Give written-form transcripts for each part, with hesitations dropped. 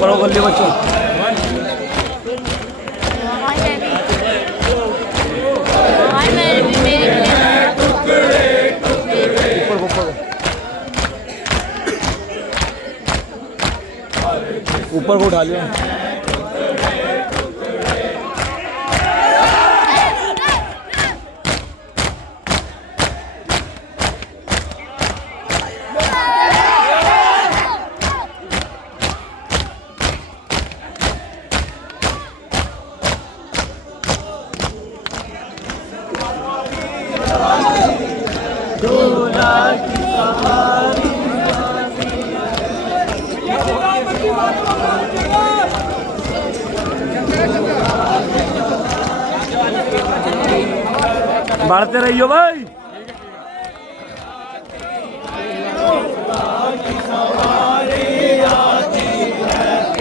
पढ़ो गली बच्चों ऊपर को उठा लिया। बढ़ते रहियो भाई।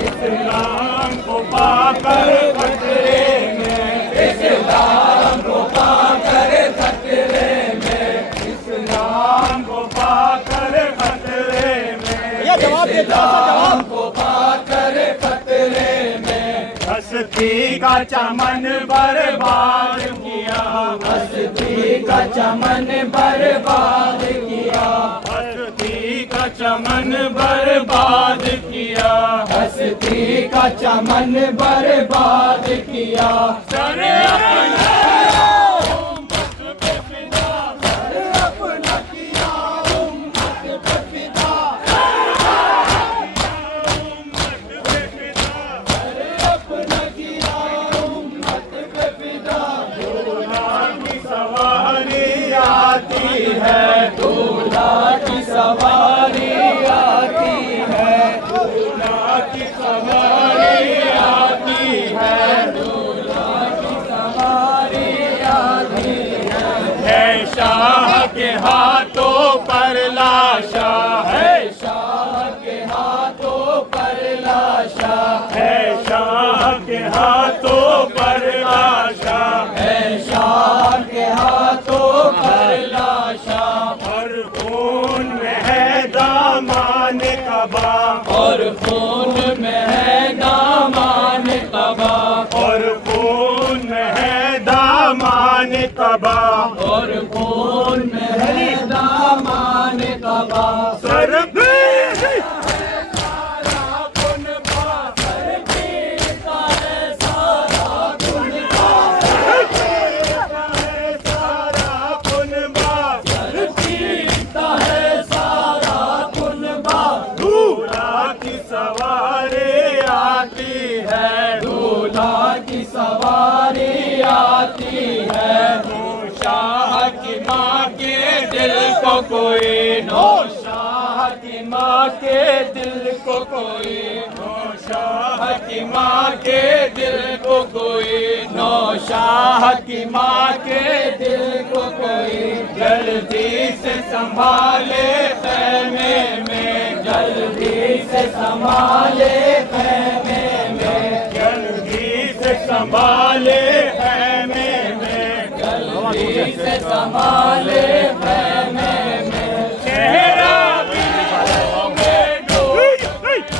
इस्लाम को पाकर खतरे में, इस्लाम को पाकर खतरे में, इस्लाम को पाकर खतरे में, इस्लाम को पाकर खतरे में, हस्ती का चमन बर्बाद किया, हस्ती का चमन बर्बाद किया, हस्ती का चमन बर्बाद किया, हस्ती का चमन बर्बाद किया। सरे दूल्हा की सवारी आती है, दूल्हा की सवारी आती है, दूल्हा की सवारी आती है। शाह के हाथों पर लाशा है, शाह के हाथों पर लाशा है, शाह के हाथों पर लाशा है, शाह के हाथों पर लाशा। और खून में है दामान कबा, और खून में है दामान कबा, और खून में है दामान कबा, और खून में है दामान कबा। सर सवारी आती है, शाह की माँ के दिल को कोई, नो शाह की माँ के दिल को कोई, नो शाह की माँ के दिल को कोई, नो शाह की माँ के दिल को कोई। जल्दी से संभाले खैमे में, जल्दी से संभाले खैमे में, संभाले खैमे में, जल्दी से संभाले खैमे में। चेहरा बिलखों में डूब गया,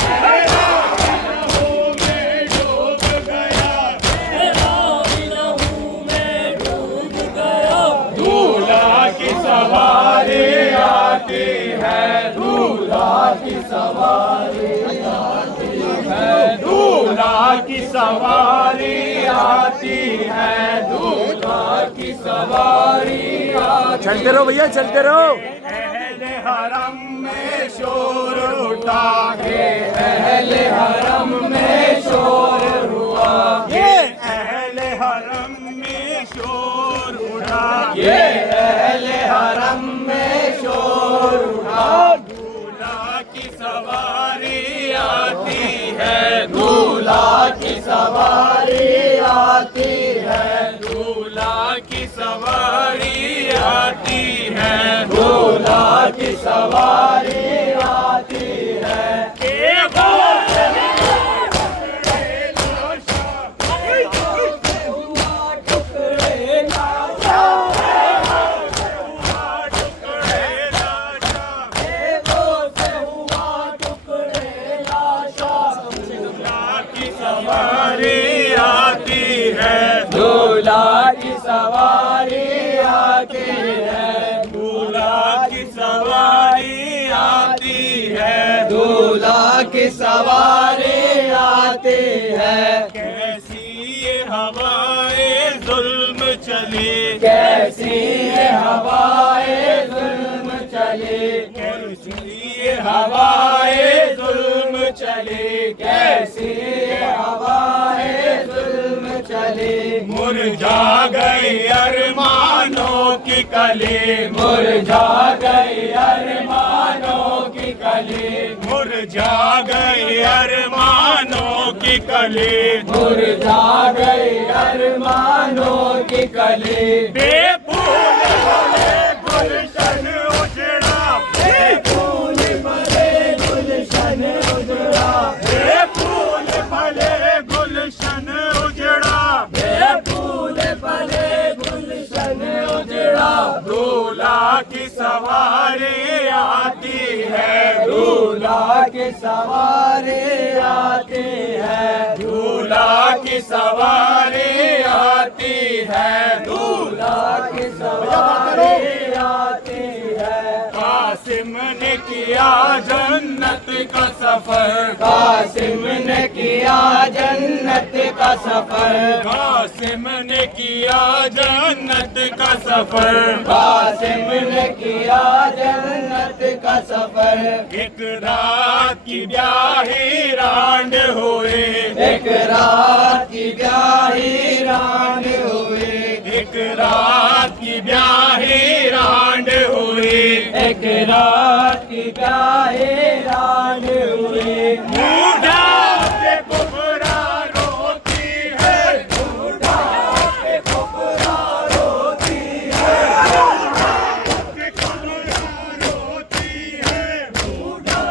चेहरा बिलखों में डूब गया, चेहरा बिलखों में डूब गया। दूल्हा की सवारी आती है, दूल्हा की सवारी आती है, दूल्हा की सवारी आती है, की सवारी आती चलते रहो भैया, चलते रहो। अहले हरम में शोर उठा है, अहले हरम में शोर हुआ, ये अहले हरम में शोर उठा, ये अहले हरम में शोर उठा। दूल्हा की सवारी आती है, दूल्हा की सवारी आती है, दूल्हा की सवारी आती है, दूल्हा की सवारी आती है। सवारी आती है, दूल्हा की सवारी आती है, दूल्हा की सवारी आती है, दूल्हा की सवारी आती है। कैसी ये हवाएं जुल्म चली, कैसी ये हवाएं जुल्म चली, कैसी ये हवाएं जुल्म चली, कैसी हवाएं जुल्म चली। मुरझा गई अरमानों की कली, मुरझा गई अरमानों की कली, मुरझा गई अरमानों की कली, मुरझा गई अरमानों की कली। बेफूल भले गुलशन उजड़ा, बेफूल भले गुलशन उजड़ा, बेफूल भले गुलशन उजड़ा, बेफूल भले गुलशन उजड़ा। दूल्हा की सवारी आती है, दूल्हा की सवारी आती है, दूल्हा की सवारी आती है, दूल्हा की सवारी आती है। कासिम ने किया जन्नत का सफर, कासिम ने किया जन्नत का सफर, कासिम ने किया जन्नत का सफर, कासिम ने किया जन्नत का सफर। एक रात की ब्याही रांड हुए, एक रात की ब्याही रांड हुए, एक रात की ब्याही रांड हुए, एक रात की ब्याही रांड हुए। बूढ़ा के फुफरा रोती है, बूढ़ा के फुफरा रोती है, बूढ़ा के फुफरा रोती है, बूढ़ा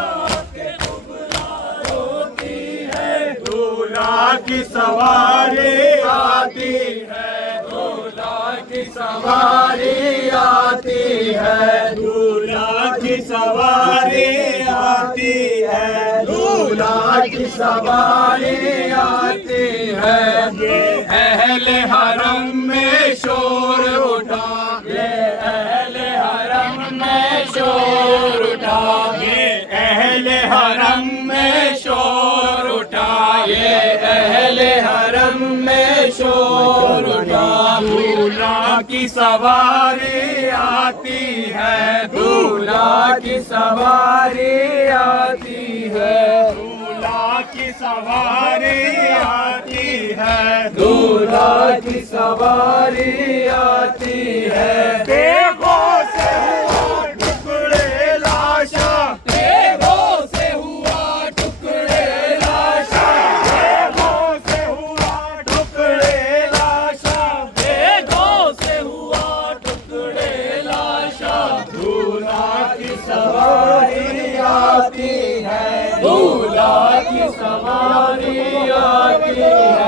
के फुफरा रोती है। दूल्हा की सवारी आती है, दूल्हा की सवारी आती है, दूल्हा की सवारी आती है, दूल्हा की सवारी आती है। ये अहले हरम में शोर उठा, ये अहले हरम में शोर उठा, ये अहले हरम में शोर उठा, ये अहले हरम में शोर उठा। दूल्हा की सवारी आती है, दूल्हा की सवारी आती है, दूल्हा की सवारी आती है, दूल्हा की सवारी आती है। बेगों से हुआ टुकड़े लाशा, बेगों से हुआ टुकड़े लाशा, बेगों से हुआ टुकड़े लाशा, बेगों से हुआ टुकड़े लाशा। दूल्हा की सवारी आती है, दूल्हा की सवारी आती है।